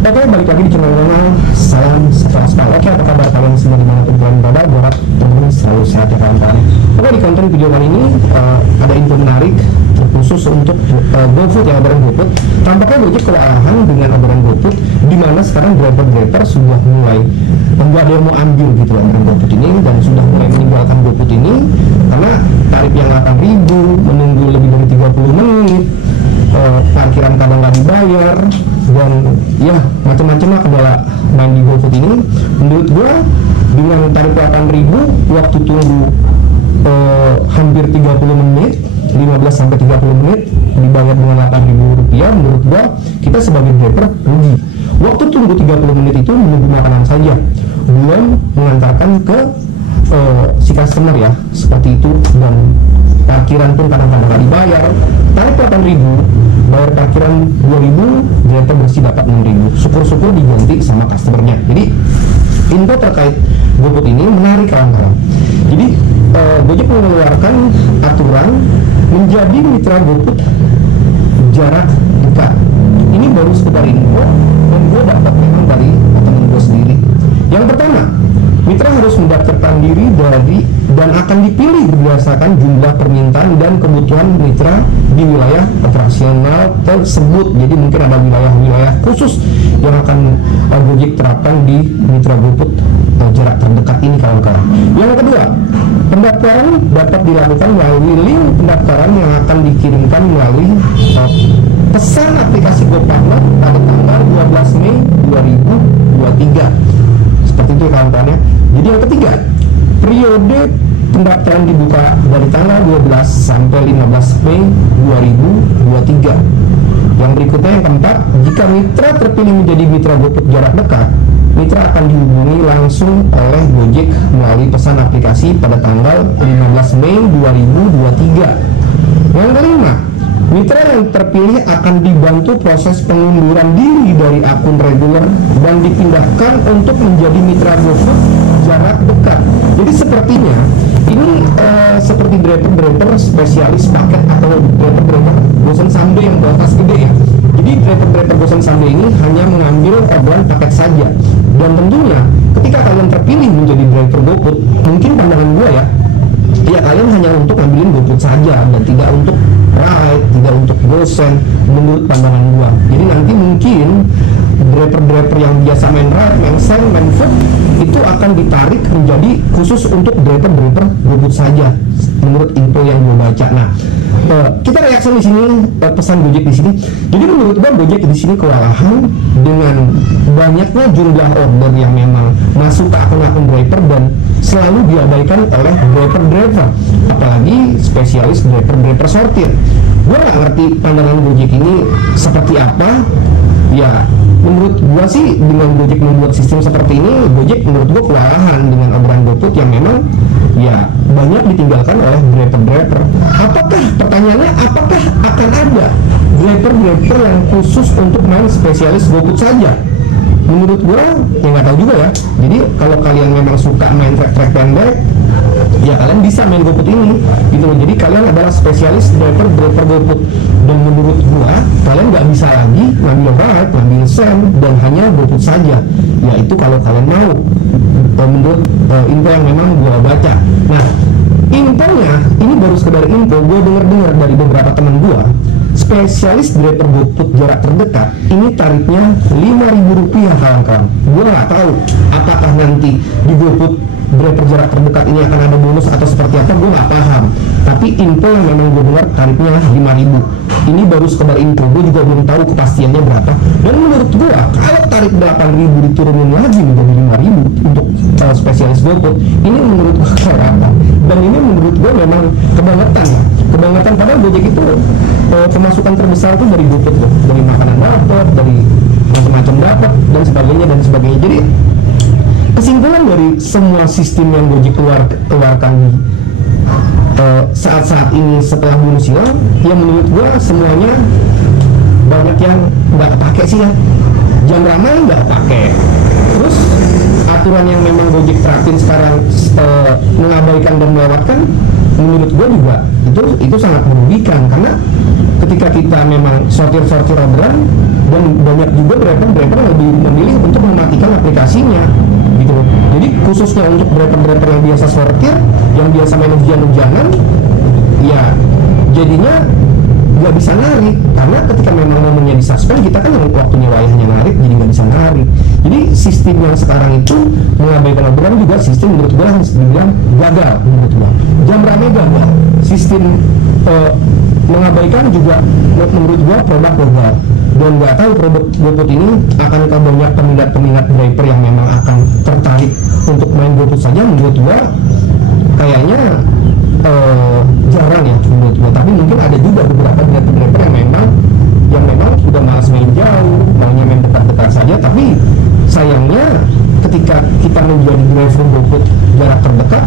Oke, balik lagi di channel Ronald. Salam sejahtera. Oke, apa kabar kalian semua dimanapun kalian berada? Gue teman selalu sehat ya kawan-kawan. Oke, di konten video kali ini ada info menarik khusus untuk GoFood ya, orderan GoFood. Tampaknya Gojek kewalahan dengan orderan GoFood, di mana sekarang driver-driver sudah mulai nggak ada yang mau ambil gitu orderan GoFood ini, dan sudah mulai meninggalkan GoFood ini karena tarif yang 8.000, menunggu lebih dari 30 menit, parkiran kadang nggak dibayar, dan ya macam-macam lah kendala main di GoFood ini. Menurut gue dengan tarif 8.000, waktu tunggu hampir 30 menit, 15 sampai 30 menit dibayar dengan 8.000 rupiah, menurut gue kita sebagai driver rugi. Waktu tunggu 30 menit itu menunggu makanan saja, belum mengantarkan ke si customer ya, seperti itu. Dan parkiran pun kadang-kadang nggak dibayar. Tarif 8.000, bayar parkiran 2.000, driver bersih dapat 6.000. Syukur-syukur diganti sama customernya. Jadi info terkait GoFood ini menarik kawan-kawan. Jadi Gojek mengeluarkan aturan menjadi mitra GoFood jarak dekat. Ini baru sekedar info, dan gue dapat memang dari temen gue sendiri. Yang pertama, mitra harus mendaftarkan diri dan akan dipilih berdasarkan jumlah permintaan dan kebutuhan mitra di wilayah operasional tersebut. Jadi mungkin ada wilayah-wilayah khusus yang akan Gojek terapkan di mitra GoFood jarak terdekat ini kawan-kawan. Yang kedua, pendaftaran dapat dilakukan melalui link pendaftaran yang akan dikirimkan melalui pesan aplikasi GoPartner pada tanggal 12 Mei 2023. Seperti itu kawan-kawan ya. Jadi yang ketiga, periode pendaftaran dibuka dari tanggal 12 sampai 15 Mei 2023. Yang berikutnya, yang keempat, jika mitra terpilih menjadi mitra GoFood jarak dekat, mitra akan dihubungi langsung oleh Gojek melalui pesan aplikasi pada tanggal 15 Mei 2023. Yang kelima, mitra yang terpilih akan dibantu proses pengunduran diri dari akun reguler dan dipindahkan untuk menjadi mitra GoFood jarak dekat. Jadi sepertinya ini seperti driver-driver spesialis paket atau driver-driver Gosen Sunday yang bawa tas gede ya. Jadi driver-driver Gosen Sunday ini hanya mengambil orderan paket saja. Dan tentunya ketika kalian terpilih menjadi driver GoFood, mungkin pandangan gue ya, kalian hanya untuk ngambilin GoFood saja dan tidak untuk ride, tidak untuk Gosen, menurut pandangan gue. Jadi nanti mungkin driver-driver yang biasa main ride, main send, main food itu akan ditarik menjadi khusus untuk driver-driver GoFood saja, menurut info yang gue baca. Nah, kita reaksi di sini, pesan Gojek di sini. Jadi menurut gue Gojek di sini kewalahan dengan banyaknya jumlah order yang memang masuk ke akun-akun driver dan selalu diabaikan oleh driver-driver, apalagi spesialis driver-driver sortir. Gue nggak ngerti pandangan Gojek ini seperti apa. Ya, menurut gua sih dengan Gojek membuat sistem seperti ini, Gojek menurut gua kewalahan dengan orderan GoFood yang memang ya banyak ditinggalkan oleh driver-driver. Pertanyaannya, apakah akan ada driver-driver yang khusus untuk main spesialis GoFood saja? Menurut gua ya nggak tahu juga ya. Jadi kalau kalian memang suka main track pendek, ya kalian bisa main GoFood ini gitu loh. Jadi kalian adalah spesialis driver GoFood, dan menurut gua kalian nggak bisa lagi ngambil ride, ngambil send, dan hanya GoFood saja. Ya itu kalau kalian mau, menurut info yang memang gua baca. Nah, infonya ini baru sekedar info. Gua dengar dari beberapa teman gua, spesialis driver GoFood jarak terdekat ini tarifnya 5.000 rupiah kawan-kawan. Gua nggak tahu apakah nanti di GoFood driver jarak terdekat ini akan ada bonus atau seperti apa, gue nggak paham. Tapi info yang memang gue dengar tarifnya 5.000. Ini baru sekedar info, gue juga belum tahu kepastiannya berapa. Dan menurut gue kalau tarif 8.000 diturunin lagi menjadi 5.000 untuk spesialis GoFood, ini menurut gue kelewatan. Dan ini menurut gue memang kebangetan ya. Kebangetan, padahal Gojek itu pemasukan terbesar itu dari GoFood loh. Dari makanan dapat, dari macam-macam dapat, dan sebagainya. Jadi kesimpulan dari semua sistem yang Gojek keluarkan saat-saat ini setelah bonus hilang, ya menurut gua semuanya banyak yang nggak kepake sih ya. Jam ramai nggak kepake, terus aturan yang memang Gojek terapin sekarang mengabaikan dan melewatkan, menurut gua juga itu sangat merugikan. Karena ketika kita memang sortir orderan, dan banyak juga driver lebih memilih untuk mematikan aplikasinya gitu. Jadi khususnya untuk driver yang biasa sortir, yang biasa main hujan-hujanan, ya jadinya nggak bisa narik, karena ketika memang momennya di suspend, kita kan yang waktunya wayahnya narik jadi nggak bisa narik. Jadi sistem yang sekarang itu mengabaikan orderan juga sistem menurut gua harus dibilang gagal menurut gua. Jam rame gagal, sistem mengabaikan juga menurut gua produk gagal. Dan nggak tahu produk GoFood ini akankah banyak peminat driver yang memang akan tertarik untuk main GoFood saja. Menurut gua kayaknya jarang ya menurut gua, tapi mungkin ada juga beberapa driver yang memang sudah malas main jauh, maunya main dekat-dekat saja. Tapi sayangnya ketika kita menjadi driver GoFood jarak terdekat,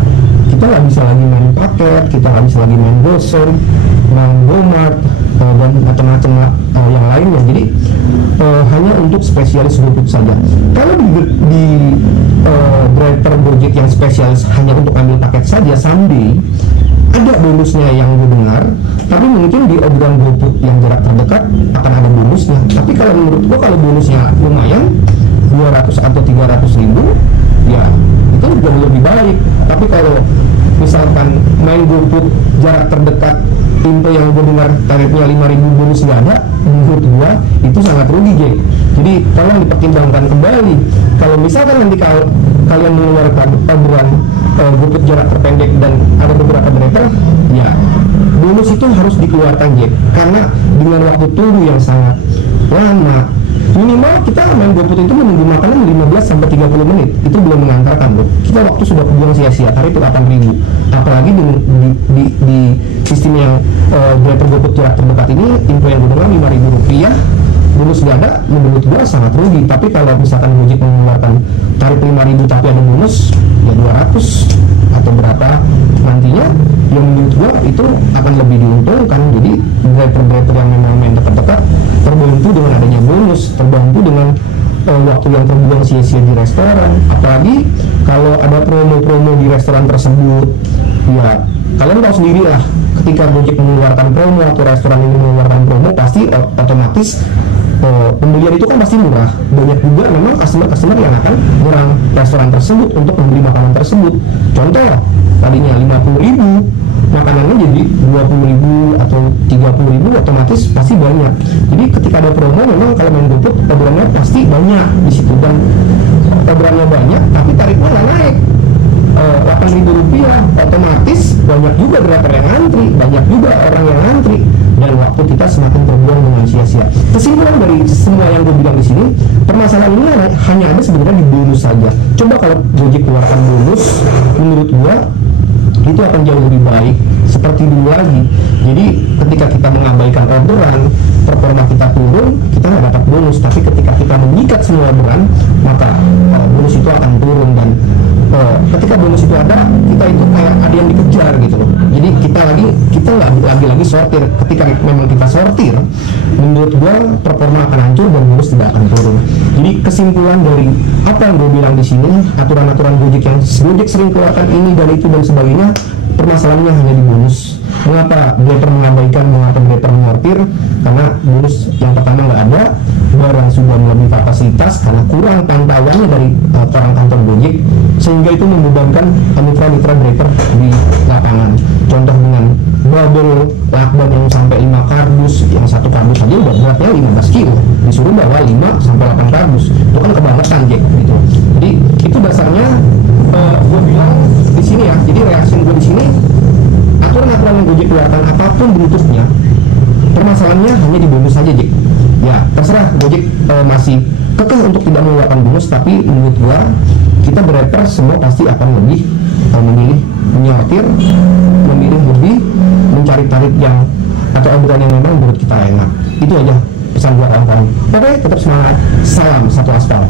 kita nggak bisa lagi main paket, kita nggak bisa lagi main GoShare, main GoMart, dan macam-macam yang lainnya. Jadi hanya untuk spesialis GoFood saja. Kalau di driver Gojek yang spesialis hanya untuk ambil paket saja, someday ada bonusnya yang gue dengar, tapi mungkin di obrolan GoFood yang jarak terdekat akan ada bonusnya. Tapi kalau menurut gue, kalau bonusnya lumayan 200 atau 300 ribu, ya itu jauh lebih baik. Tapi kalau misalkan main GoFood jarak terdekat, info yang gue dengar tarifnya 5.000 bonus nggak ada, menurut gue itu sangat rugi, Jack. Jadi tolong dipertimbangkan kembali. Kalau misalkan nanti kalian mengeluarkan orderan GoFood jarak terpendek dan ada beberapa driver, ya bonus itu harus dikeluarkan, Jack, karena dengan waktu tunggu yang sangat lama. Minimal kita main GoFood itu menunggu makanan 15-30 menit, itu belum mengantarkan, bro. Kita waktu sudah kebuang sia-sia, tarif 8.000. Apalagi di sistem yang driver GoFood jarak terdekat ini, info yang gue dengar 5.000 rupiah, bonus gak ada, menurut gue sangat rugi. Tapi kalau misalkan Gojek mengeluarkan tarif 5.000 tapi ada bonus, ya 200 atau berapa nantinya, yang menurut gue itu akan lebih diuntungkan. Jadi driver-driver yang memang main dekat-dekat terbantu dengan adanya bonus, terbantu dengan waktu yang terbuang sia-sia di restoran. Apalagi kalau ada promo-promo di restoran tersebut, ya kalian tahu sendiri lah, ketika Gojek mengeluarkan promo atau restoran ini mengeluarkan promo, pasti otomatis pembelian itu kan pasti murah. Banyak juga memang customer yang akan menyerang restoran tersebut untuk membeli makanan tersebut. Contoh, tadinya 50.000, makanannya jadi 20.000 atau 30.000, otomatis pasti banyak. Jadi ketika ada promo, memang kalau main GoFood orderannya pasti banyak di situ, dan orderannya banyak tapi tarifnya nggak naik. 8.000 rupiah, otomatis banyak juga driver yang ngantri, banyak juga orang yang ngantri, dan waktu kita semakin terbuang dengan sia-sia. Kesimpulan dari semua yang gue bilang di sini, permasalahan ini hanya ada sebenarnya di bonus saja. Coba kalau Gojek keluarkan bonus, menurut gue itu akan jauh lebih baik seperti dulu lagi. Jadi ketika kita mengabaikan orderan, performa kita turun, kita nggak dapat bonus. Tapi ketika kita mengikat semua orderan, maka bonus itu akan turun. Dan ketika bonus itu ada, kita itu kayak ada yang dikejar gitu loh. Jadi kita nggak lagi sortir. Ketika memang kita sortir, menurut gua performa akan hancur dan bonus tidak akan turun. Jadi kesimpulan dari apa yang gue bilang di sini, aturan-aturan Gojek yang Gojek sering keluarkan ini dan itu dan sebagainya, permasalahannya hanya di bonus. Mengapa driver mengabaikan, mengapa driver menyortir? Karena bonus yang pertama nggak ada, barang sudah melebihi kapasitas karena kurang pantauannya dari orang kantor Gojek, sehingga itu membebankan mitra-mitra driver di lapangan. Contoh dengan bubble lakban yang sampai 5 kardus, yang satu kardus aja udah beratnya 15 kilo, disuruh bawa 5-8 kardus, itu kan kebangetan, Jack, gitu. Jadi itu dasarnya gue bilang di sini ya. Jadi reaksi gue di sini, aturan-aturan yang Gojek keluarkan apapun bentuknya, permasalahannya hanya di bonus saja, Jack. Ya terserah Gojek masih kekeh untuk tidak mengeluarkan bonus, tapi menurut gua kita driver semua pasti akan lebih memilih menyortir, memilih lebih mencari tarif yang atau orderan yang memang menurut kita enak. Itu aja pesan gua kawan-kawan. Oke, tetap semangat. Salam satu aspal.